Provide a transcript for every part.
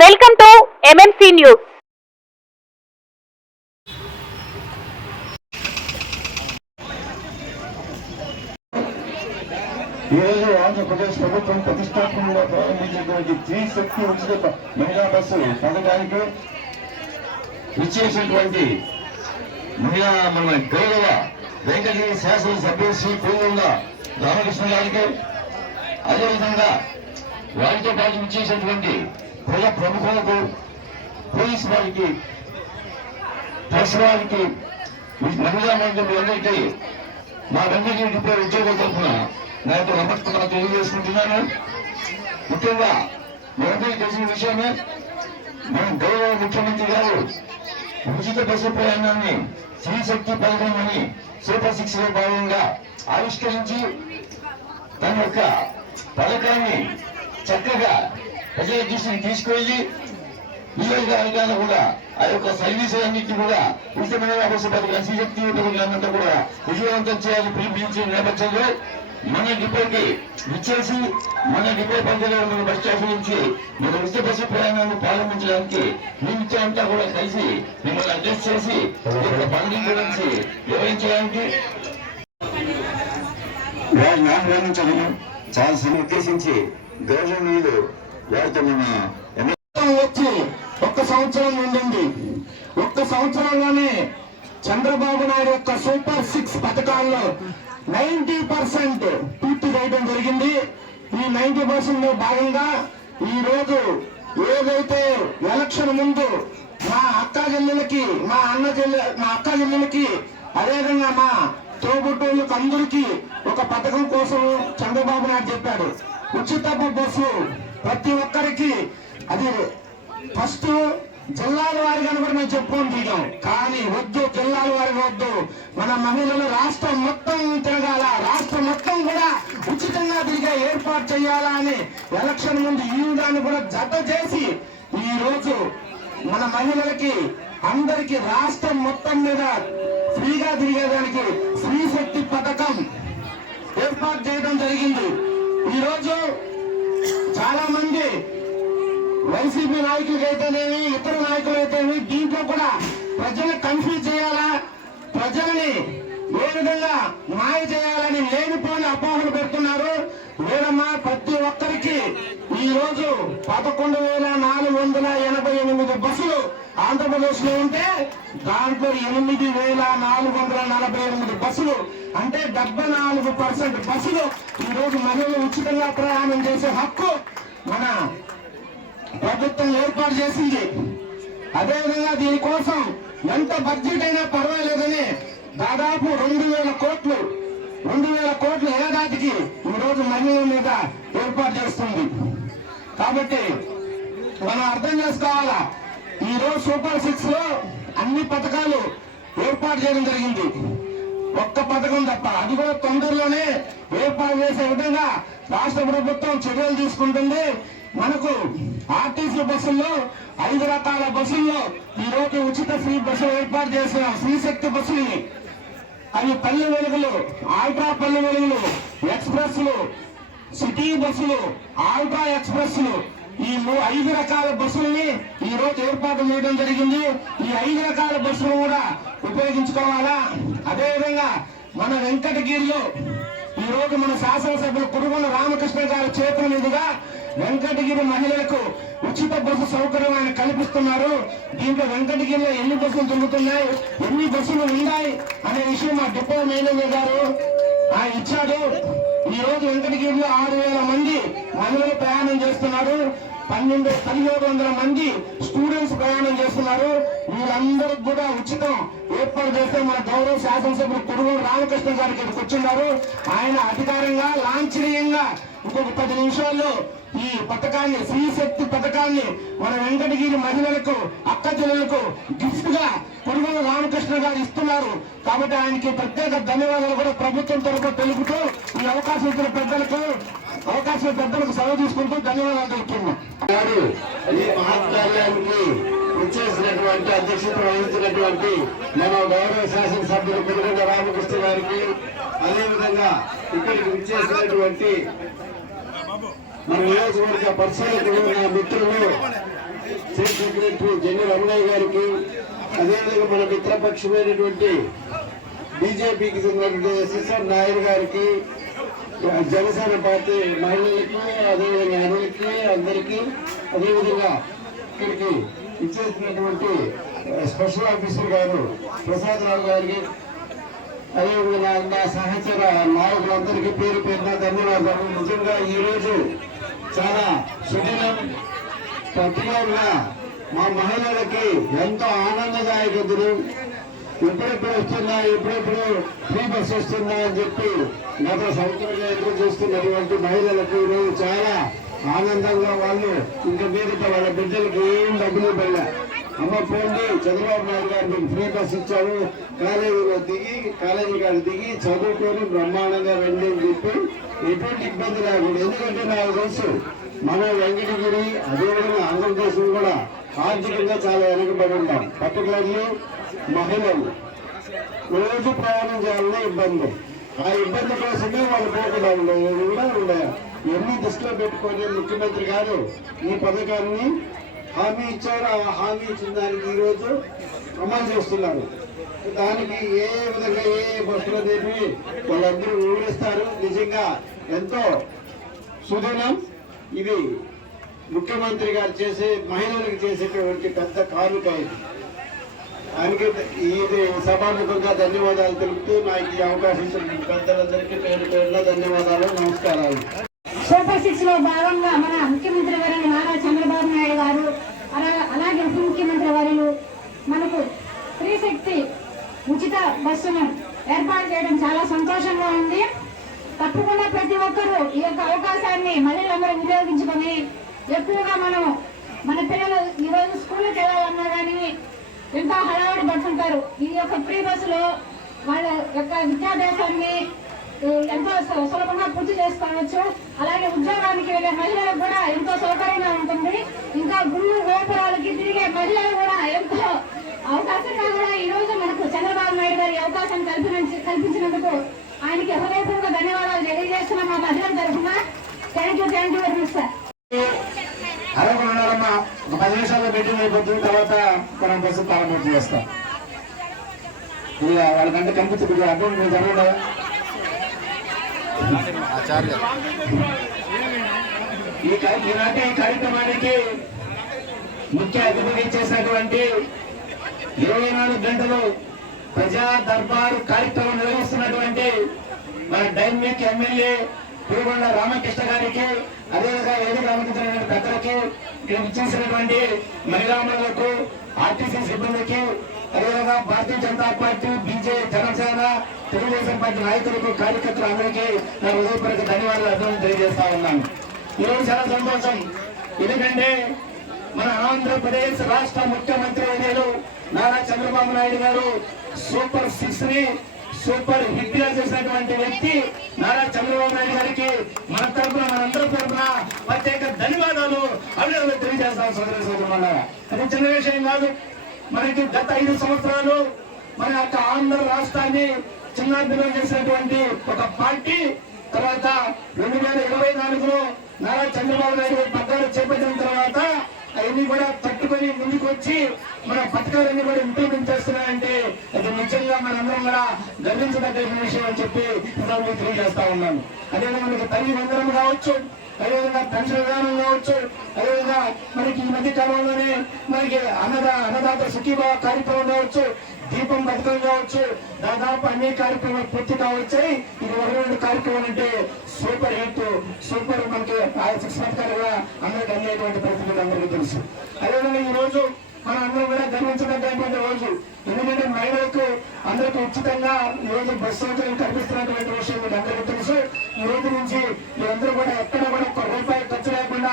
Welcome to MMC news. ఈరోజు ఆంధ్రప్రదేశ్ ప్రభుత్వం ప్రతిష్టాత్మకంగా ప్రారంభించినటువంటి స్త్రీ శక్తి ఉచిత మహిళా బస్సు పథకానికి ఇచ్చేసినటువంటి మన గౌరవ వెంకటగిరి శాసనసభ్యులు శ్రీ పూర్ణ రామకృష్ణ గారికి, అదేవిధంగా వారితో పాటు ఇచ్చేసినటువంటి ప్రజా ప్రముఖులకు, పోలీసు వారికి, ప్రెస్ వారికి, మహిళా మంత్రులందరికీ మా వెంకటగిరి డిపో ఉద్యోగుల తరఫున నా యొక్క నమస్కారం తెలియజేసుకుంటున్నాను. ముఖ్యంగా మనందరికీ తెలిసిన విషయమే, మన గౌరవ ముఖ్యమంత్రి గారు ఉచిత బస్సు ప్రయాణాన్ని స్త్రీ శక్తి పథకం అని సూపర్ 6 లో భాగంగా ఆవిష్కరించి తన యొక్క పథకాన్ని చక్కగా ప్రజల దృష్టికి తీసుకువెళ్లి నియోజకవర్గాలు కూడా ఆ యొక్క సర్వీసులన్నింటినీ కూడా ఉచితమైన బస్సు పథకం స్త్రీ శక్తి పథకాన్నంతా కూడా విజయవంతం చేయాలని పిలుపునిచ్చిన నేపథ్యంలో మన డిపోకి విచ్చేసి మన డిపో పరిధిలో ఉన్న బస్ స్టాప్ నుంచి మన ఉచిత బస్సు ప్రయాణాన్ని ప్రారంభించడానికి నిమిత్తంతా కూడా కలిసి మిమ్మల్ని అడ్జస్ట్ చేసి బండింగ్ గురించి వివరించడానికి వారిని ఆహ్వానించడము చాలా సమయం ఉద్దేశించి గౌరవనీయులు వారితో మన వచ్చి 1 సంవత్సరం ఉండింది. 1 సంవత్సరంలోనే చంద్రబాబు నాయుడు యొక్క సూపర్ 6 పథకాల్లో 90% పూర్తి చేయడం జరిగింది. ఈ 90% లో భాగంగా ఈ రోజు ఏదైతే ఎలక్షన్ ముందు మా అక్క చెల్లెలకి అదేవిధంగా మా తోబుట్టువులకు అందరికీ ఒక పథకం కోసం చంద్రబాబు నాయుడు చెప్పాడు. ఉచిత బస్సు ప్రతి ఒక్కరికి, అది ఫస్ట్ జిల్లాల వారిగా కూడా మేము చెప్పుకొని దిగాం. కానీ వద్దు, జిల్లాల వారికి వద్దు, మన మహిళలు రాష్ట్రం మొత్తం తిరగాల, రాష్ట్రం మొత్తం కూడా ఉచితంగా తిరిగే ఏర్పాటు చేయాలా అని ఎలక్షన్ ముందు ఈ దాన్ని కూడా జత చేసి ఈ రోజు మన మహిళలకి అందరికి రాష్ట్రం మొత్తం మీద ఫ్రీగా తిరిగేదానికి స్త్రీ శక్తి పథకం ఏర్పాటు చేయడం జరిగింది. ఈ రోజు చాలా మంది వైసీపీ నాయకులకైతేనేమి, ఇతర నాయకులైతేనేమి దీంట్లో కూడా ప్రజల్ని కన్ఫ్యూజ్ చేయాలా, ప్రజల్ని ఏ విధంగా మాయ చేయాలని లేనిపోని అపోహలు పెడుతున్నారు. లేదమ్మా, ప్రతి ఒక్కరికి ఈ రోజు 11,488 బస్సులు ఆంధ్రప్రదేశ్ లో ఉంటే దాంట్లో 8,448 బస్సులు అంటే 74% బస్సులు ఈ రోజు మహిళలు ఉచితంగా ప్రయాణం చేసే హక్కు మన ప్రభుత్వం ఏర్పాటు చేసింది. అదేవిధంగా దీనికోసం ఎంత బడ్జెట్ అయినా పర్వాలేదని దాదాపు 2,000 కోట్లు ఏడాదికి ఈ రోజు మహిళల మీద ఏర్పాటు చేస్తుంది. కాబట్టి మనం అర్థం చేసుకోవాలా, ఈ రోజు సూపర్ 6 లో అన్ని పథకాలు ఏర్పాటు చేయడం జరిగింది. ఒక్క పథకం తప్ప, అది కూడా తొందరలోనే ఏర్పాటు చేసే విధంగా రాష్ట్ర ప్రభుత్వం చర్యలు తీసుకుంటుంది. మనకు ఆర్టీసీ బస్సుల్లో 5 రకాల బస్సుల్లో ఈ రోజు ఉచిత ఫ్రీ బస్సులు ఏర్పాటు చేసిన స్త్రీ శక్తి బస్సుల్ని, అవి పల్లె వెలుగులు, ఆల్ట్రా పల్లె వెలుగులు, ఎక్స్ప్రెస్లు, సిటీ బస్సులు, ఆల్ట్రా ఎక్స్ప్రెస్లు, ఈ 5 రకాల బస్సుల్ని ఈ రోజు ఏర్పాటు చేయడం జరిగింది. ఈ 5 రకాల బస్సులు కూడా ఉపయోగించుకోవాలా. అదేవిధంగా మన వెంకటగిరిలో ఈ రోజు మన శాసనసభ్యులు కురుగొండ రామకృష్ణ గారి చేతుల మీదుగా వెంకటగిరి మహిళలకు ఉచిత బస్సు సౌకర్యం ఆయన కల్పిస్తున్నారు. దీంట్లో వెంకటగిరిలో ఎన్ని బస్సులు తిరుగుతున్నాయి, ఎన్ని బస్సులు ఉన్నాయి అనే విషయం మా డిపో మేనేజర్ గారు ఆయన ఇచ్చాడు. ఈ రోజు వెంకటగిరిలో 6,000 మంది మహిళలు ప్రయాణం చేస్తున్నారు. 1,700 మంది స్టూడెంట్స్ ప్రయాణం చేస్తున్నారు. వీళ్ళందరికీ కూడా ఉచితం ఏర్పాటు చేస్తే మన గౌరవ శాసనసభ్యులు కురుగొండ రామకృష్ణ గారికి కూర్చున్నారు. ఆయన అధికారంగా లాంఛనీయంగా ఇంకొక 10 నిమిషాల్లో ఈ పథకాన్ని, స్త్రీ శక్తి పథకాన్ని మన వెంకటగిరి మహిళలకు, అక్క చెల్లెలకు గిఫ్ట్ గా కురుగొండ రామకృష్ణ గారు ఇస్తున్నారు. కాబట్టి ఆయనకి ప్రత్యేక ధన్యవాదాలు కూడా ప్రభుత్వం తరఫున తెలుపుతూ ఈ అవకాశం ఇచ్చిన పెద్దలకు సెలవు తీసుకుంటూ ధన్యవాదాలు తెలుపుతున్నాం. ఈ మహాకార్యానికి ఇచ్చేసినటువంటి అధ్యక్షత వహించినటువంటి మన గౌరవ శాసనసభ్యులు కురుగొండ రామకృష్ణ గారికి, అదేవిధంగా ఇక్కడికి ఇచ్చేసినటువంటి మన నియోజకవర్గ పరిశీలకులు, నా మిత్రులు, స్టేట్ సెక్రటరీ జెన్ని రమణయ్య గారికి, అదేవిధంగా మన మిత్రపక్షమైనటువంటి బీజేపీకి చెందినటువంటి ఎస్ఎస్ఆర్ నాయుడు గారికి, జనసేన పార్టీ మహిళలకి, అదేవిధంగా అరువులకి అందరికీ, అదేవిధంగా ఇక్కడికి ఇచ్చేసినటువంటి స్పెషల్ ఆఫీసర్ గారు ప్రసాద్ రావు గారికి, అదేవిధంగా నా సహచర నాయకులందరికీ పేరు పేరున ధన్యవాదాలు. నిజంగా ఈరోజు చాలా సుదినం. పర్టికులర్గా మా మహిళలకి ఎంతో ఆనందదాయకతలు. ఎప్పుడెప్పుడు వస్తుందా, ఎప్పుడెప్పుడు ఫ్రీ బస్ వస్తుందా అని చెప్పి గత సంవత్సరంగా ఎదురు చూస్తున్నటువంటి మహిళలకు ఈరోజు చాలా ఆనందంగా వాళ్ళు ఇంకా మీదట వాళ్ళ బిడ్డలకి ఏం డబ్బులు పడలే. అమ్మ పోండి, చంద్రబాబు నాయుడు గారు మీకు ఫ్రీ బస్ ఇచ్చారు, కాలేజీ గారు దిగి చదువుకొని బ్రహ్మాండంగా రండి అని చెప్పి ఎటువంటి ఇబ్బంది లేకుండా. ఎందుకంటే నాకు తెలుసు మన వెంకటగిరి అదేవిధంగా ఆంధ్రప్రదేశ్ కూడా ఆర్థికంగా చాలా వెనుకబడి ఉంటాం. పర్టికులర్లీ మహిళలు రోజు ప్రయాణం చేయాలనే ఇబ్బంది. ఆ ఇబ్బంది కోసమే వాళ్ళు పోకుండా ఉండేది. ఎన్ని దృష్టిలో పెట్టుకొని ముఖ్యమంత్రి గారు ఈ పథకాన్ని హామీ ఇచ్చారు. ఆ హామీ ఇచ్చిన దానికి ఈరోజు అమలు చేస్తున్నారు. దానికి ఏ విధంగా ఏ బస్సులో చెప్పి వాళ్ళందరూ వివరిస్తారు. నిజంగా ఎంతో సుదినం ఇది. ముఖ్యమంత్రి గారు చేసే మహిళలకు చేసేటువంటి పెద్ద కానుక ఇది. ఆయనకి ఇది సభాముఖంగా ధన్యవాదాలు తెలుపుతూ నాకు ఈ అవకాశం ఇచ్చిన పెద్దలందరికీ పేరు పేరులో ధన్యవాదాలు, నమస్కారాలు. సూపర్ 6 లో భాగంగా మన ముఖ్యమంత్రి గారు నారా చంద్రబాబు నాయుడు గారు, అలాగే ఉప ముఖ్యమంత్రి వారు మనకు స్త్రీ శక్తి ఉచిత బస్సును ఏర్పాటు చేయడం చాలా సంతోషంగా ఉంది. తప్పకుండా ప్రతి ఒక్కరూ ఈ యొక్క అవకాశాన్ని మహిళలందరూ వినియోగించుకొని ఎక్కువగా మన పిల్లలు ఈరోజు స్కూల్కి వెళ్ళాలన్నా కానీ ఎంతో హడావుడి పడుతుంటారు. ఈ యొక్క ఫ్రీ బస్సులో వాళ్ళ యొక్క విద్యాభ్యాసాన్ని ఎంతో సులభంగా పూర్తి చేసుకోవచ్చు. అలాగే ఉద్యోగానికి వెళ్ళే మహిళలకు కూడా ఎంతో సౌకర్యంగా ఉంటుంది. ఇంకా గుళ్ళు గోపురాలకి తిరిగే మహిళలు కూడా ఎంతో అవకాశంగా కూడా ఈ రోజు మనకు చంద్రబాబు నాయుడు గారి అవకాశం కల్పించినందుకు ఆయనకి హృదయపూర్వక ధన్యవాదాలు తెలియజేస్తున్నాం మా మహిళల తరఫున. Thank you very much sir. అరవకున్నారమ్మా, ఒక 10 నిమిషాల్లో మీటింగ్ అయిపోతుంది. తర్వాత మనం బస్సు ప్రారంభం చేస్తాం. ఇక వాళ్ళకంటే కనిపించదు అకౌంట్ మీరు జరగదా ఈనాటి కార్యక్రమానికి ముఖ్య అతిథిగా చేసినటువంటి 24 గంటలు ప్రజా దర్బారు కార్యక్రమం నిర్వహిస్తున్నటువంటి మన డైనమిక్ ఎమ్మెల్యే పురుగొండ రామకృష్ణ గారికి, అదేవిధంగా వేదిక రామకృష్ణ పెద్దలకి, ఇక్కడ ఇచ్చేసినటువంటి మహిళామణులకు, ఆర్టీసీ సిబ్బందికి, అదేవిధంగా భారతీయ జనతా పార్టీ, జనసేన, తెలుగుదేశం పార్టీ నాయకులకు, కార్యకర్తలు అందరికీ నా హృదయపూర్వక ధన్యవాదాలు అభినందనలు తెలియజేస్తా ఉన్నాను. ఈరోజు చాలా సంతోషం. ఎందుకంటే మన ఆంధ్రప్రదేశ్ రాష్ట్ర ముఖ్యమంత్రి వర్యులు నారా చంద్రబాబు నాయుడు గారు సూపర్ 6 ని సూపర్ హిట్ గా చేసినటువంటి వ్యక్తి నారా చంద్రబాబు నాయుడు గారికి మన తరఫున, మనందరి తరఫున ప్రత్యేక ధన్యవాదాలు, అభినందనలు తెలియజేస్తాం. సోదరులారా, అది చిన్న విషయం కాదు. మనకి గత 5 సంవత్సరాలు మన యొక్క ఆంధ్ర రాష్ట్రాన్ని చిన్నాభిన్నం చేసినటువంటి ఒక పార్టీ తర్వాత 2024లో నారా చంద్రబాబు నాయుడు పథకాలు చేపట్టిన తర్వాత అవన్నీ కూడా తట్టుకొని ముందుకు వచ్చి మన పథకాలన్నీ కూడా ఇంప్లిమెంట్ చేస్తున్నాయంటే అది నిజంగా మనందరం కూడా గర్వించదగ్గ విషయం అని చెప్పి తెలియజేస్తా ఉన్నాను. అదేవిధంగా మనకి తల్లి వందనం కావచ్చు, అదేవిధంగా పెన్షన్ విధానం కావచ్చు, అదేవిధంగా మనకి ఈ మధ్య కాలంలోనే మనకి అన్నదాత సుఖీభావ కార్యక్రమం కావచ్చు, దీపం పథకం కావచ్చు, దాదాపు అన్ని కార్యక్రమాలు పూర్తి కావచ్చాయి. ఇది 1-2 కార్యక్రమాలు అంటే సూపర్ హిట్, సూపర్ మనకి 6 పథకాలుగా అందరికి అందేటువంటి పరిస్థితులు అందరికీ తెలుసు. అదేవిధంగా ఈ రోజు మనం అందరూ కూడా గమనించదగ్గటువంటి రోజు. ఎందుకంటే మహిళలకు అందరికీ ఉచితంగా ఈ రోజు బస్సు సౌకర్యం కల్పిస్తున్నటువంటి విషయం మీకు అందరికీ తెలుసు. ఈ రోజు నుంచి మీరందరూ కూడా ఎక్కడ కూడా ₹1 ఖర్చు లేకుండా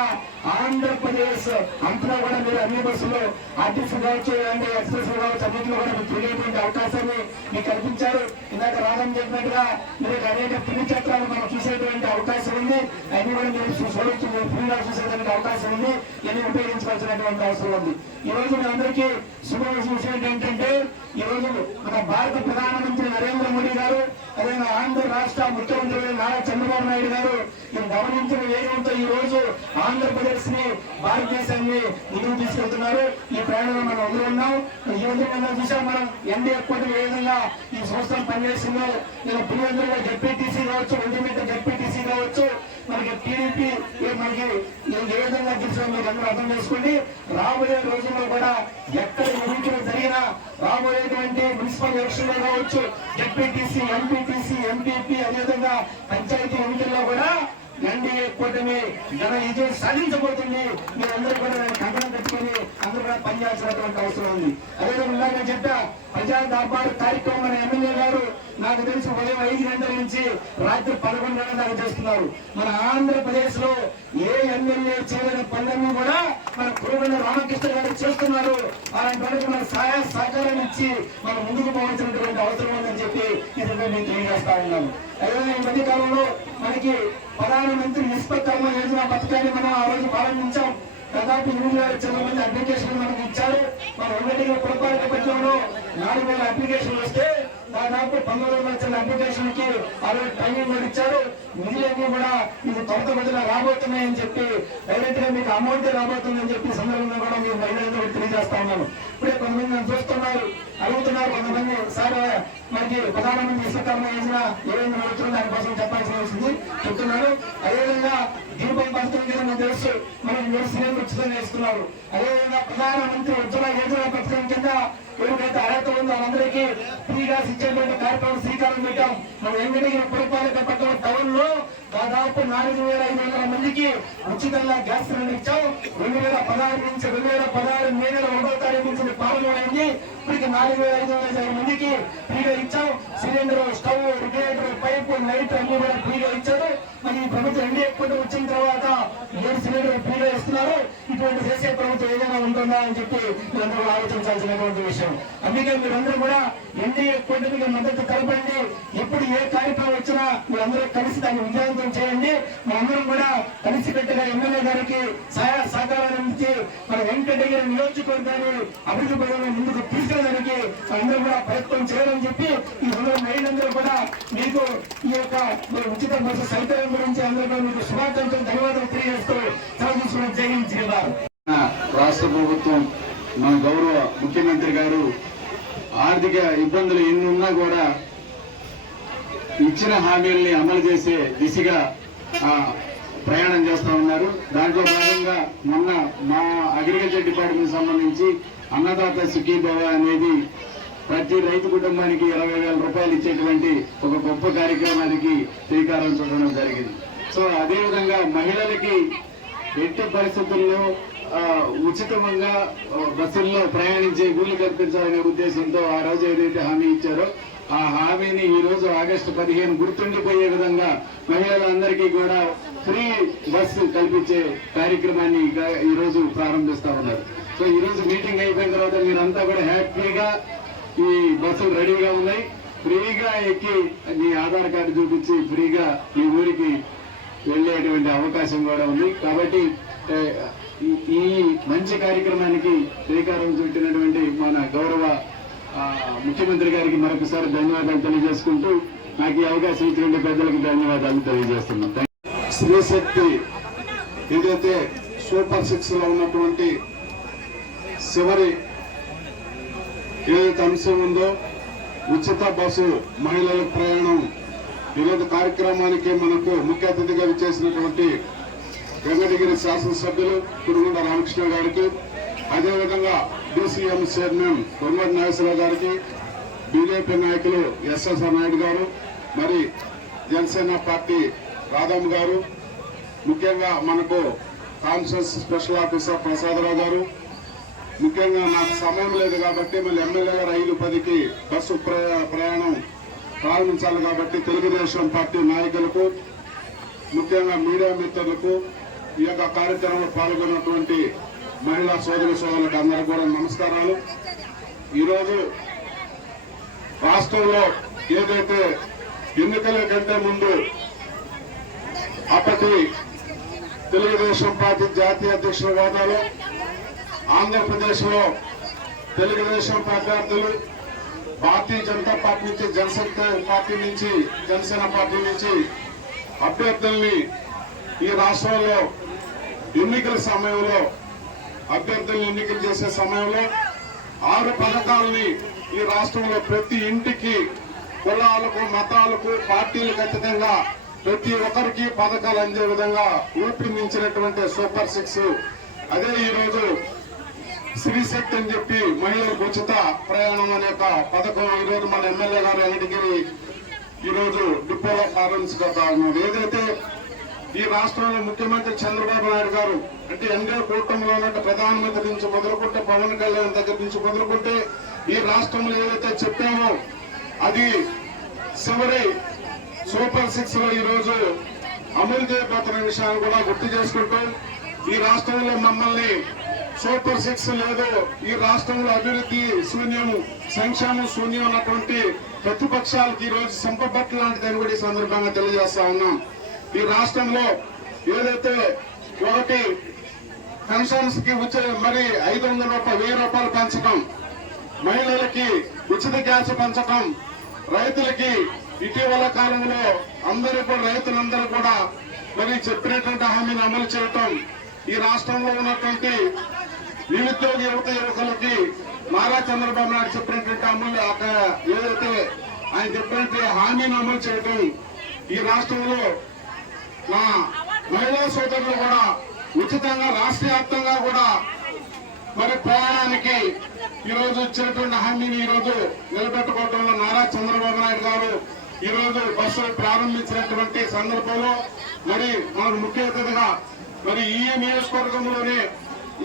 ఆంధ్రప్రదేశ్ అంతలో కూడా మీరు అన్ని బస్సులు ఆర్టీసీ కావచ్చు, ఎక్స్ప్రెస్ కావచ్చు, అన్నింటిలో కూడా మీకు తిరిగేటువంటి అవకాశాన్ని మీకు కల్పించారు. ఇందాక రాగం చెప్పినట్టుగా మీరు అనేక పుణ్యక్షేత్రాలు మనం చూసేటువంటి అవకాశం ఉంది. అన్ని కూడా మీరు చూడవచ్చు, మీరు ఫ్రీగా చూసేటువంటి అవకాశం ఉంది. ఇవన్నీ ఉపయోగించుకోవాల్సినటువంటి అవసరం ఉంది. ఈ రోజు మీ అందరికీ విషయం ఏంటంటే ఈ రోజు మన భారత ప్రధానమంత్రి నరేంద్ర మోడీ గారు, అదేవిధంగా ఆంధ్ర రాష్ట్ర ముఖ్యమంత్రి నారా చంద్రబాబు నాయుడు గారు గమనించిన వేగంతో ఈ రోజు ఆంధ్రప్రదేశ్ స్టేట్స్ ని భారతదేశాన్ని ముందుకు తీసుకెళ్తున్నారు. ఈ ప్రయాణంలో మనం అందరూ ఉన్నాం. ఈ విధంగా చూసాం మనం ఎన్డీఏ కూటమి ఏ విధంగా ఈ సంవత్సరం పనిచేస్తుందో. నేను పులివెందులుగా జెడ్పీటీసీ కావచ్చు, ఒంటిమిట్ట జెడ్పీటీసీ కావచ్చు, మనకి టీడీపీ మనకి ఏ విధంగా గెలిచిన మీకు అందరూ అర్థం చేసుకోండి. రాబోయే రోజుల్లో కూడా ఎక్కడ ఎన్నికలు జరిగినా రాబోయేటువంటి మున్సిపల్ ఎలక్షన్ లో కావచ్చు, జెడ్పీటీసీ, ఎంపీటీసీ, ఎంపీపీ, అదేవిధంగా పంచాయతీ ఎన్నికల్లో కూడా ఎన్డీఏ కూటమి ఘన విజయం సాధించబోతుంది. మీరందరూ కూడా కంకణం కట్టుకొని అందరూ కూడా పనిచేయాల్సినటువంటి అవసరం ఉంది. అదేవిధంగా నేను చెప్పా ప్రజా దర్బారు కార్యక్రమం మన ఎమ్మెల్యే గారు నాకు తెలిసి ఉదయం 5 గంటల నుంచి రాత్రి 11 గంటల దాకా చేస్తున్నారు. మన ఆంధ్రప్రదేశ్ లో ఏ ఎమ్మెల్యే చేయని పనులన్నీ కూడా మన కురుగొండ రామకృష్ణ గారు చేస్తున్నారు. అలాంటి వాళ్ళకి మన సహాయ సహకారాన్ని ఇచ్చి మనం ముందుకు పోవాల్సినటువంటి అవసరం ఉందని చెప్పి ఇది నేను తెలియజేస్తా ఉన్నాను. అదేవిధంగా ఈ మధ్య కాలంలో మనకి ప్రధానమంత్రి నిష్పత్కర్మ యోజన పథకాన్ని మనం ఆ రోజు ప్రారంభించాం. దాదాపు 8,000 మంది అప్లికేషన్లు మనకు ఇచ్చారు. మన ఉన్నటిగా పురపాలక పథకంలో 4,000 అప్లికేషన్లు వస్తే దాదాపు 19,000 అప్లికేషన్ కి ఆ రోజు ట్రైనింగ్ కూడా ఇచ్చారు. మిగిలినవి కూడా ఇది త్వరతగతిన రాబోతున్నాయని చెప్పి డైరెక్ట్ గా మీకు అమౌంట్ రాబోతుందని చెప్పి సందర్భంగా కూడా మీరు మహిళలందరూ తెలియజేస్తా ఉన్నాను. ఇప్పుడే కొంతమంది నన్ను చూస్తున్నారు, అడుగుతున్నారు కొంతమంది, సార్ మనకి ప్రధానమంత్రి విశ్వకర్మ యోజన ఏమైనా నడుస్తుంది దానికోసం చెప్పాల్సి వస్తుంది చెప్తున్నారు. అదేవిధంగా దీపం పథకం కింద మనకు తెలుసు మనకి 3 సిలిండర్లు ఉచితంగా ఇస్తున్నారు. అదేవిధంగా ప్రధానమంత్రి ఉజ్వల యోజన పథకం కింద ఎవరికైతే అర్హత ఉందో వాళ్ళందరికీ ఫ్రీ గ్యాస్ ఇచ్చేటువంటి కార్యక్రమం శ్రీకారం పెట్టాం. మనం వెంకటగిరి పురపాలక పట్టణ టౌన్ లో దాదాపు 4,500 మందికి ఉచితంగా గ్యాస్ సిలిండర్ ఇచ్చాం. 2016 నుంచి 2016 మే నెల 1వ తారీఖు నుంచి ప్రారంభమైంది. ఇప్పటికి 4,500 మందికి ఫ్రీగా ఇచ్చాం. Cylinder, stove, regulator, pipe, light అన్ని కూడా ఫ్రీగా ఇచ్చారు. మరి ఈ ప్రభుత్వం ఎన్డీఏ కూటమి వచ్చిన తర్వాత 7 సిలిండర్ ఫ్రీగా ఇస్తున్నారు. ఇటువంటి చేసే ప్రభుత్వం ఏదైనా ఉంటుందా అని చెప్పి మీరందరూ ఆలోచించాల్సినటువంటి విషయం. అందుకే మీరందరూ కూడా ఎన్డీఏ కూటమికి మద్దతు కలపండి. ఎప్పుడు ఏ కార్యక్రమం వచ్చినా మీరందరూ కలిసి దాన్ని విజయవంతం చేయండి. మనందరం కూడా కలిసికట్టుగా ఎమ్మెల్యే గారికి సహాయ సహకారాన్ని ఇచ్చి మన వెంకటగిరి నియోజకవర్గాన్ని అభివృద్ధి పదంలో ముందుకు తీసుకెళ్ళడానికి అందరూ కూడా ప్రయత్నం చేయాలని చెప్పి ఈ మహిళలందరూ కూడా మీకు ఈ యొక్క ఉచిత బస్సు సౌకర్యం గురించి అందరూ మీకు శుభాకాంక్షలు, ధన్యవాదాలు తెలియజేస్తూ తీసుకున్న జయించేవారు. రాష్ట్ర ప్రభుత్వం మన గౌరవ ముఖ్యమంత్రి గారు ఆర్థిక ఇబ్బందులు ఎన్ని ఉన్నా కూడా ఇచ్చిన హామీల్ని అమలు చేసే దిశగా ప్రయాణం చేస్తా ఉన్నారు. దాంట్లో భాగంగా మొన్న మా అగ్రికల్చర్ డిపార్ట్మెంట్ సంబంధించి అన్నదాత సుఖీభవ అనేది ప్రతి రైతు కుటుంబానికి 20,000 రూపాయలు ఇచ్చేటువంటి ఒక గొప్ప కార్యక్రమానికి శ్రీకారం చుట్టడం జరిగింది. సో అదేవిధంగా మహిళలకి ఎట్టి పరిస్థితుల్లో ఉచితంగా బస్సుల్లో ప్రయాణించే వీలు కల్పించాలనే ఉద్దేశంతో ఆ రోజు ఏదైతే హామీ ఇచ్చారో ఆ హామీని ఈ రోజు ఆగస్టు 15 గుర్తుండిపోయే విధంగా మహిళలందరికీ కూడా ఫ్రీ బస్సు కల్పించే కార్యక్రమాన్ని ఈ రోజు ప్రారంభిస్తా ఉన్నారు. సో ఈ రోజు మీటింగ్ అయిపోయిన తర్వాత మీరంతా కూడా హ్యాపీగా ఈ బస్సులు రెడీగా ఉన్నాయి. ఫ్రీగా ఎక్కి మీ ఆధార్ కార్డు చూపించి ఫ్రీగా మీ ఊరికి వెళ్ళేటువంటి అవకాశం కూడా ఉంది. కాబట్టి ఈ మంచి కార్యక్రమానికి శ్రీకారం చుట్టినటువంటి మన గౌరవ ముఖ్యమంత్రి గారికి మరొకసారి ధన్యవాదాలు తెలియజేసుకుంటూ నాకు ఈ అవకాశం ఇచ్చినటువంటి పెద్దలకు ధన్యవాదాలు తెలియజేస్తున్నాం. స్త్రీశక్తి ఏదైతే సూపర్ 6 లో ఉన్నటువంటి చివరి ఏదైతే అంశం ఉందో ఉచిత బస్సు మహిళల ప్రయాణం ఈరోజు కార్యక్రమానికి మనకు ముఖ్య అతిథిగా విచ్చేసినటువంటి వెంకటగిరి శాసనసభ్యులు కురుగొండ రామకృష్ణ గారికి, అదేవిధంగా డిసిఎం చైర్మన్ కొమ్మటి నాగేశ్వరరావు గారికి, బీజేపీ నాయకులు ఎస్ఎస్ఆర్ నాయుడు గారు, మరి జనసేన పార్టీ రాధమ్మ గారు, ముఖ్యంగా మనకు కాన్ఫరెన్స్ స్పెషల్ ఆఫీసర్ ప్రసాదరావు గారు, ముఖ్యంగా నాకు సమయం లేదు కాబట్టి మళ్ళీ ఎమ్మెల్యే గారు 5:10కి బస్సు ప్రయాణం ప్రారంభించాలి కాబట్టి తెలుగుదేశం పార్టీ నాయకులకు, ముఖ్యంగా మీడియా మిత్రులకు, ఈ యొక్క కార్యక్రమంలో పాల్గొన్నటువంటి మహిళా సోదరులకు అందరూ కూడా నమస్కారాలు. ఈరోజు రాష్ట్రంలో ఏదైతే ఎన్నికల కంటే ముందు అప్పటి తెలుగుదేశం పార్టీ జాతీయ అధ్యక్షుల హోదాలో ఆంధ్రప్రదేశ్ లో తెలుగుదేశం అభ్యర్థులు భారతీయ జనతా పార్టీ నుంచి, జనశక్తి పార్టీ నుంచి, జనసేన పార్టీ నుంచి అభ్యర్థుల్ని ఈ రాష్ట్రంలో ఎన్నికల సమయంలో అభ్యర్థులను ఎన్నికలు చేసే సమయంలో 6 పథకాలని ఈ రాష్ట్రంలో ప్రతి ఇంటికి కులాలకు మతాలకు పార్టీలకు అతీతంగా ప్రతి ఒక్కరికి పథకాలు అందే విధంగా రూపొందించినటువంటి సూపర్ 6 అదే ఈ రోజు శ్రీ శక్తి అని చెప్పి మహిళలకు ఉచిత ప్రయాణం అనే పథకం ఈ రోజు మన ఎమ్మెల్యే గారు వెంకటగిరి ఈ రోజు డిపోలో ప్రారంభించగలుగుతా ఉన్నారు. ఏదైతే ఈ రాష్ట్రంలో ముఖ్యమంత్రి చంద్రబాబు నాయుడు గారు అంటే ఎన్డీఏ కూటమిలో ఉన్న ప్రధానమంత్రి నుంచి మొదలుకుంటే పవన్ కళ్యాణ్ దగ్గర నుంచి మొదలుకుంటే ఈ రాష్ట్రంలో ఏదైతే చెప్పామో అది చివరి సూపర్ 6 లో ఈ రోజు అమలు చేయబోతున్న విషయాన్ని కూడా గుర్తు చేసుకుంటూ ఈ రాష్ట్రంలో మమ్మల్ని సూపర్ 6 లేదు, ఈ రాష్ట్రంలో అభివృద్ధి శూన్యం, సంక్షేమం శూన్యం అన్నటువంటి ప్రతిపక్షాలకు ఈ రోజు సంపబట్టు లాంటిదని కూడా ఈ సందర్భంగా తెలియజేస్తా ఉన్నాం. ఈ రాష్ట్రంలో ఏదైతే ఒకటి పెన్షన్స్ కి వచ్చే మరి 500 రూపాయలు 1000 రూపాయలు పెంచడం, మహిళలకి ఉచిత గ్యాస్ పెంచడం, రైతులకి ఇటీవల కాలంలో రైతులందరూ కూడా మరి చెప్పినటువంటి హామీని అమలు చేయటం, ఈ రాష్ట్రంలో ఉన్నటువంటి నిరుద్యోగ యువకులకి నారా చంద్రబాబు నాయుడు చెప్పినటువంటి అమలు ఏదైతే ఆయన చెప్పినట్టు హామీని అమలు చేయటం, ఈ రాష్ట్రంలో నా మహిళా సోదరులు కూడా ఉచితంగా రాష్ట్ర వ్యాప్తంగా కూడా మరి ప్రయాణానికి ఈ రోజు ఇచ్చినటువంటి హామీని ఈ రోజు నిలబెట్టుకోవడంలో నారా చంద్రబాబు నాయుడు గారు ఈ రోజు బస్సులు ప్రారంభించినటువంటి సందర్భంలో మరి మనకు ముఖ్య అతిథిగా మరి ఈ నియోజకవర్గంలోనే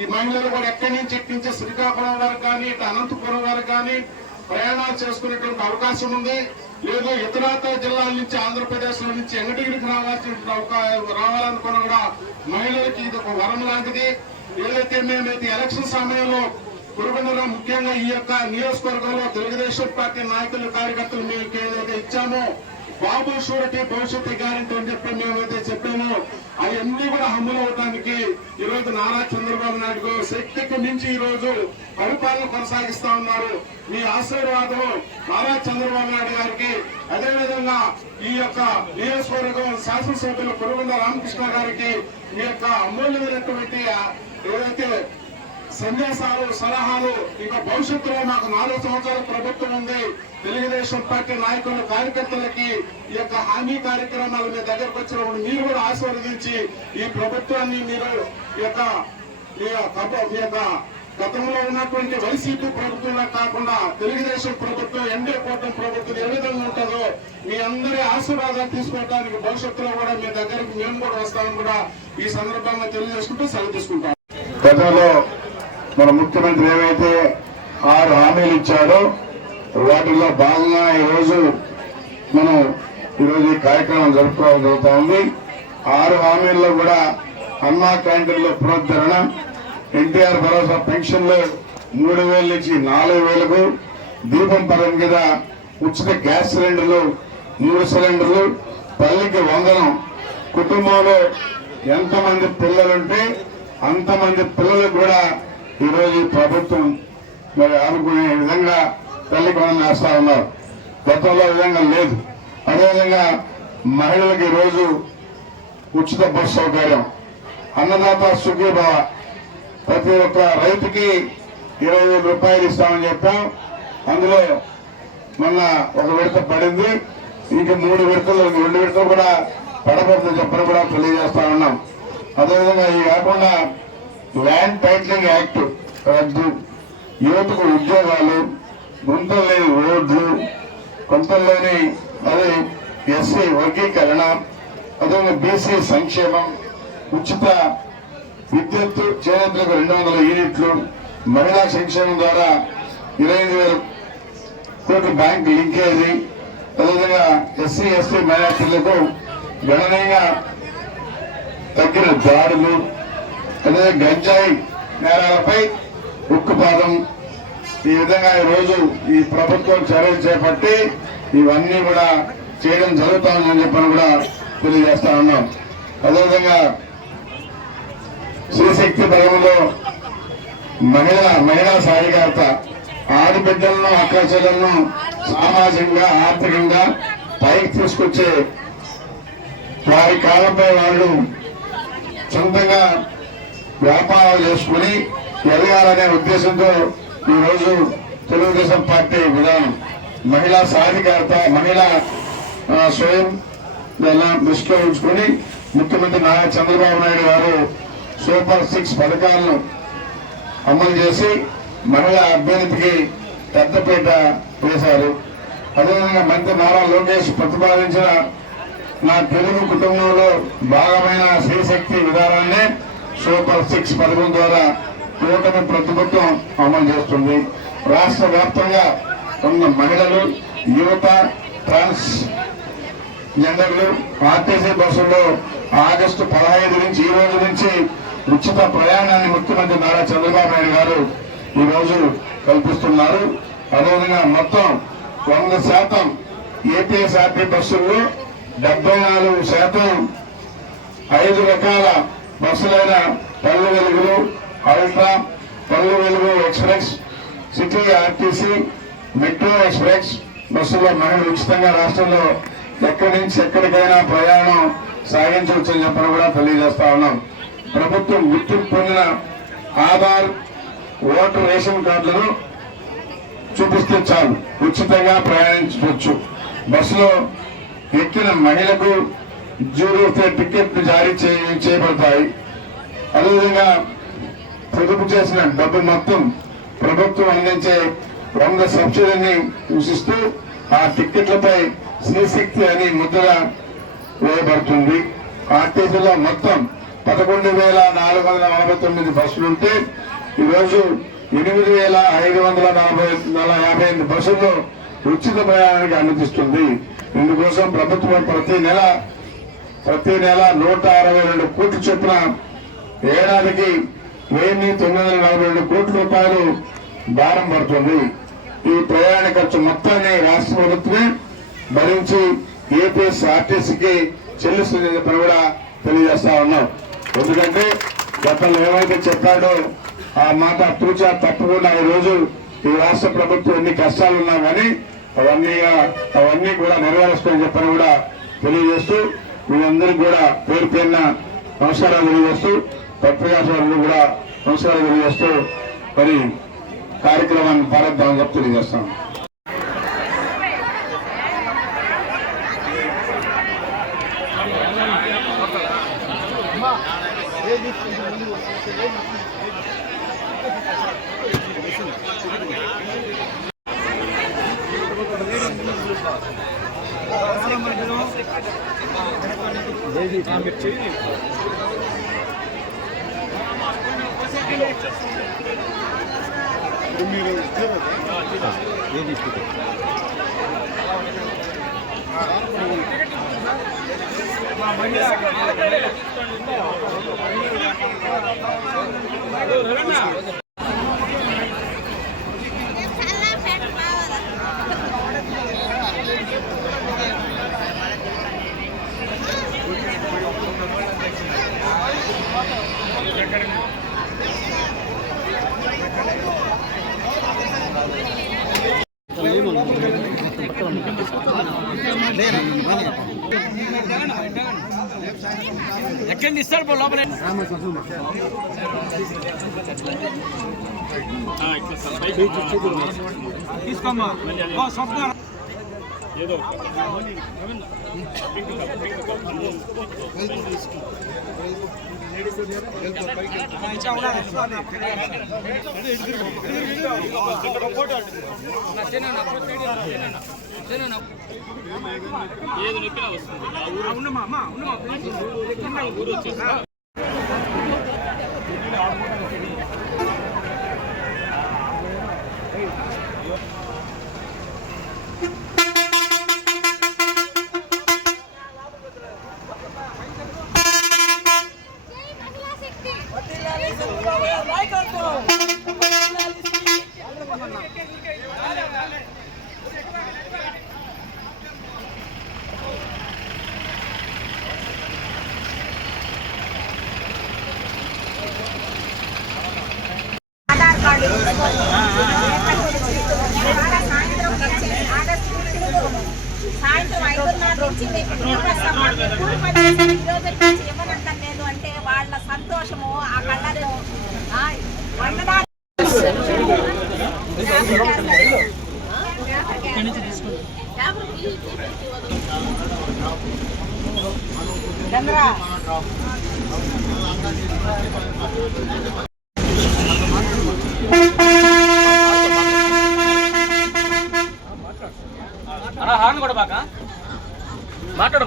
ఈ మహిళలు కూడా ఎక్కడి నుంచి ఎక్కించే శ్రీకాకుళం వరకు కానీ ఇటు అనంతపురం వరకు కానీ ప్రయాణాలు చేసుకునేటువంటి అవకాశం ఉంది. లేదు ఇతరత్ర జిల్లాల నుంచి ఆంధ్రప్రదేశ్ లో నుంచి వెంకటగిరికి రావాలనుకున్నా కూడా మహిళలకి ఇది ఒక వరం లాంటిది. ఏదైతే మేమైతే ఎలక్షన్ సమయంలో పురుగొండలో ముఖ్యంగా ఈ యొక్క నియోజకవర్గంలో తెలుగుదేశం పార్టీ నాయకులు కార్యకర్తలు మేము ఏదైతే ఇచ్చామో బాబు షూరిటీ భవిష్యత్తు గ్యారెంటీ అని చెప్పి మేమైతే చెప్పామో అవన్నీ కూడా అమలు అవడానికి ఈ రోజు నారా చంద్రబాబు నాయుడు శక్తికి మించి ఈ రోజు పరిపాలన కొనసాగిస్తా ఉన్నారు. మీ ఆశీర్వాదం నారా చంద్రబాబు నాయుడు గారికి, అదేవిధంగా ఈ యొక్క నియోజకవర్గం శాసనసభ్యులు పురుగొండ రామకృష్ణ గారికి మీ యొక్క అమూల్యమైనటువంటి ఏదైతే సందేశాలు సలహాలు ఇంకా భవిష్యత్తులో మాకు 4 సంవత్సరాల ప్రభుత్వం ఉంది, తెలుగుదేశం పార్టీ నాయకులు కార్యకర్తలకి ఈ యొక్క హామీ కార్యక్రమాలు మీ దగ్గరకు వచ్చినప్పుడు మీరు కూడా ఆశీర్వదించి ఈ ప్రభుత్వాన్ని మీరు ఈ యొక్క గతంలో ఉన్నటువంటి వైసీపీ ప్రభుత్వంలో కాకుండా తెలుగుదేశం ప్రభుత్వం ఎన్డీఏ కూటమి ప్రభుత్వం ఏ విధంగా ఉంటుందో మీ అందరి ఆశీర్వాదాలు తీసుకోవడానికి భవిష్యత్తులో కూడా మీ దగ్గరికి మేము కూడా వస్తామని కూడా ఈ సందర్భంగా తెలియజేసుకుంటూ సెలవు తీసుకుంటాం. గతంలో మన ముఖ్యమంత్రి ఏవైతే 6 హామీలు ఇచ్చారో వాటిలో భాగంగా ఈరోజు మనం ఈరోజు ఈ కార్యక్రమం జరుపుకోవడం జరుగుతూ ఉంది. 6 హామీల్లో కూడా అన్నా క్యాంటీన్లో పునరుద్ధరణ, ఎన్టీఆర్ భరోసా పెన్షన్లు 3000 నుంచి 4000కు, దీపం పథకం కింద ఉచిత గ్యాస్ సిలిండర్లు 3 సిలిండర్లు, తల్లికి వందనం, కుటుంబంలో ఎంతమంది పిల్లలుంటే అంతమంది పిల్లలకు కూడా ఈరోజు ఈ ప్రభుత్వం మరి ఆదుకునే విధంగా తల్లికి వందనం వేస్తా ఉన్నారు. గతంలో విధంగా లేదు. అదేవిధంగా మహిళలకు ఈరోజు ఉచిత బస్సు సౌకర్యం, అన్నదాత సుఖీభవ, ప్రతి ఒక్క రైతుకి 20,000 రూపాయలు ఇస్తామని చెప్పాం. అందులో మొన్న ఒక విడత పడింది, ఇంక 3 విడతలు 2 విడతలు కూడా పడబడుతుంది చెప్పని కూడా తెలియజేస్తా ఉన్నాం. అదేవిధంగా ఇది కాకుండా ల్యాండ్ టైటిలింగ్ యాక్ట్ రద్దు, యువతకు ఉద్యోగాలు, గుంతలు లేని రోడ్లు, కొంతలోని అదే ఎస్సీ వర్గీకరణ, అదేవిధంగా బీసీ సంక్షేమం, ఉచిత విద్యుత్ చేనేతలకు 200 యూనిట్లు, మహిళా సంక్షేమం ద్వారా 25,000 కోట్ల బ్యాంక్ లింకేజీ, అదేవిధంగా ఎస్సీ ఎస్టీ మైనార్టీలకు గణనీయంగా తగ్గిన దాడులు, అదే గంజాయి నేరాలపై ఉక్కుపాదం, ఈ విధంగా ఈరోజు ఈ ప్రభుత్వం చర్యలు చేపట్టి ఇవన్నీ కూడా చేయడం జరుగుతామని చెప్పని కూడా తెలియజేస్తా ఉన్నాం. అదేవిధంగా శ్రీశక్తి పథకంలో మహిళా సాధికారత, ఆడబిడ్డలను అక్కచెల్లెలను సామాజికంగా ఆర్థికంగా పైకి తీసుకొచ్చే వారి కాలంపై వాళ్ళు సొంతంగా వ్యాపారాలు చేసుకుని ఎదగాలనే ఉద్దేశంతో ఈరోజు తెలుగుదేశం పార్టీ విధానం మహిళా సాధికారత, మహిళా స్వయం దృష్టిలో ఉంచుకొని ముఖ్యమంత్రి నారా చంద్రబాబు నాయుడు గారు సూపర్ 6 పథకాలను అమలు చేసి మహిళా అభ్యున్నతికి పెద్దపీట వేశారు. అదేవిధంగా మంత్రి నారా లోకేష్ ప్రతిపాదించిన నా తెలుగు కుటుంబంలో భాగమైన శ్రీశక్తి విధానాన్ని సూపర్ 6 పథకం ద్వారా కూటమి ప్రభుత్వం అమలు చేస్తుంది. రాష్ట్ర వ్యాప్తంగా ఉన్న మహిళలు, యువత, ట్రాన్స్ జెండర్లు ఆర్టీసీ బస్సుల్లో ఆగస్టు 15 నుంచి ఈ రోజు నుంచి ఉచిత ప్రయాణాన్ని ముఖ్యమంత్రి నారా చంద్రబాబు నాయుడు గారు ఈ రోజు కల్పిస్తున్నారు. అదేవిధంగా మొత్తం 100% ఏపీఎస్ఆర్టీ బస్సుల్లో 74% 5 రకాల బస్సులైన పల్లె వెలుగులు, ultra, Palle Velugu express, city RTC, metro express బస్సులో మహిళలు ఉచితంగా రాష్ట్రంలో ఎక్కడి నుంచి ఎక్కడికైనా ప్రయాణం సాగించవచ్చని చెప్పని కూడా తెలియజేస్తా ఉన్నాం. ప్రభుత్వం గుర్తింపు పొందిన ఆధార్, ఓటర్ రేషన్ కార్డులను చూపిస్తే చాలు ఉచితంగా ప్రయాణించవచ్చు. బస్సులో ఎక్కిన మహిళకు జీరో టికెట్లు జారీ చేయబడతాయి. అదేవిధంగా పొదుపు చేసిన డబ్బు మొత్తం ప్రభుత్వం అందించే 100 సబ్సిడీని సూచిస్తూ ఆ టిక్కెట్లపై శ్రీశక్తి అని ముద్ర వేయబడుతుంది. ఆర్టీసీలో మొత్తం 11,449 బస్సులుంటే ఈరోజు 8,558 బస్సుల్లో ఉచిత ప్రయాణానికి అనుమతిస్తుంది. ఇందుకోసం ప్రభుత్వం ప్రతి నెల 162 కోట్ల చొప్పున ఏడాదికి 1,942 కోట్ల రూపాయలు భారం పడుతుంది. ఈ ప్రయాణ ఖర్చు మొత్తాన్ని రాష్ట్ర ప్రభుత్వమే భరించి ఏపీఎస్ఆర్టీసీకి చెల్లిస్తుంది చెప్పని కూడా తెలియజేస్తా ఉన్నాం. ఎందుకంటే గతంలో ఏమైతే చెప్పాడో ఆ మాట తూచా తప్పకుండా ఈరోజు ఈ రాష్ట్ర ప్రభుత్వం ఎన్ని కష్టాలు ఉన్నా కానీ అవన్నీ కూడా నెరవేరుస్తాయని చెప్పని కూడా తెలియజేస్తూ మీ అందరికీ కూడా పేరు పేరున నమస్కారాలు తెలియజేస్తూ పత్రికా సోదరులు కూడా నమస్కారాలు తెలియజేస్తూ మరి కార్యక్రమాన్ని ప్రారంభిద్దామని చెప్పి తెలియజేస్తాం. ఎక్కండి ఇస్తాడు లోపల తీసుకోమ్మా స్వప్న ఏదో ఏది నొక్కినా వస్తుంది. ఉన్నమా ఊరు వచ్చేసి సాయంత్రం 5:30 నుంచి ఇవ్వనంటాను నేను అంటే వాళ్ళ సంతోషము ఆ కళ్ళలో వందనాలు. చంద్ర హార్న్ కూడా బాగా మాట్లాడు.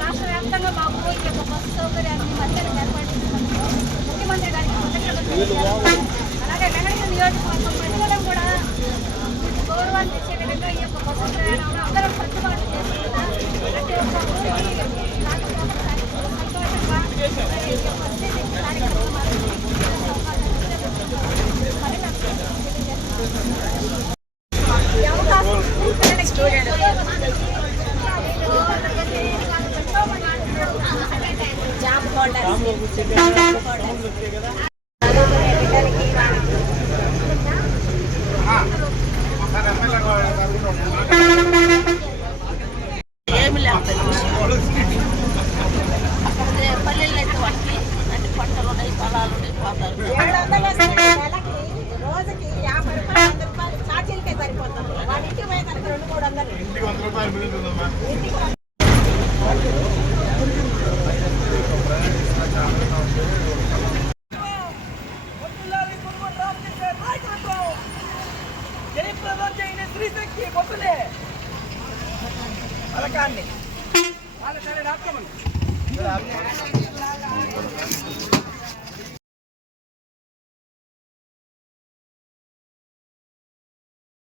రాష్ట్ర వ్యాప్తంగా మాకు ఈ యొక్క బస్సు సౌకర్యాన్ని మధ్యాహ్నం ఏర్పాటు చేసినందుకు ముఖ్యమంత్రి గారికి అలాగే వెంకటగిరి నియోజకవర్గం ప్రజలను కూడా గౌరవాన్ని తెచ్చే విధంగా ఈ యొక్క బస్సు ప్రయాణంలో అందరం సర్దుబాటు చేసుకుంటా ప్రతి ఒక్క ఊరికి సంతోషంగా ఈ యొక్క జాబ్ హోల్డర్స్ ఏమి లేదు పల్లెల్లో అయితే వాటికి అంటే పంటలు ఉన్నాయి, పొలాలు ఉన్నాయి, పోతారు. 700 రోజుకి 50 రూపాయలు 100 రూపాయలు ఛార్జీలకే సరిపోతుంది. వాళ్ళ ఇంటికి పోయి కనుక 200-300 జయప్రదం చేయని స్త్రీశక్తి బొత్తులే పథకాన్ని వాళ్ళ సరే రాష్ట్రం